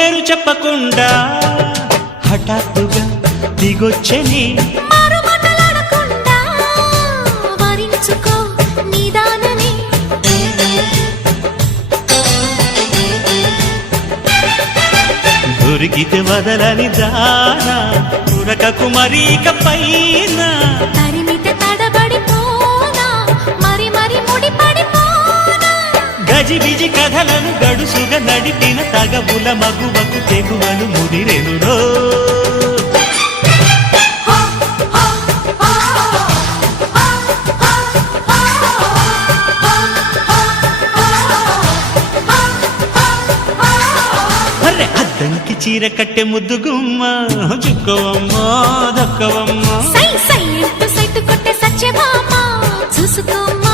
పేరు చెప్పకుండా హఠాత్తుగా దిగొచ్చని దొరికితే వదలని దానా ఉరకకు మరీక పైన తరిమితే తడబడిపోనా మరి మరి ముడిపడిపోనా గజిబిజి కథలను గడుసుగా నడిపిన తగవుల మగువకు తెగువలు ముదిరెనురో అద్దంకి చీర కట్టె ముద్దుగుమ్మ చుక్కవమ్మా దక్కవమ్మా సై సై సైటు కొట్టే సత్యభామ చూసుకోమ్మా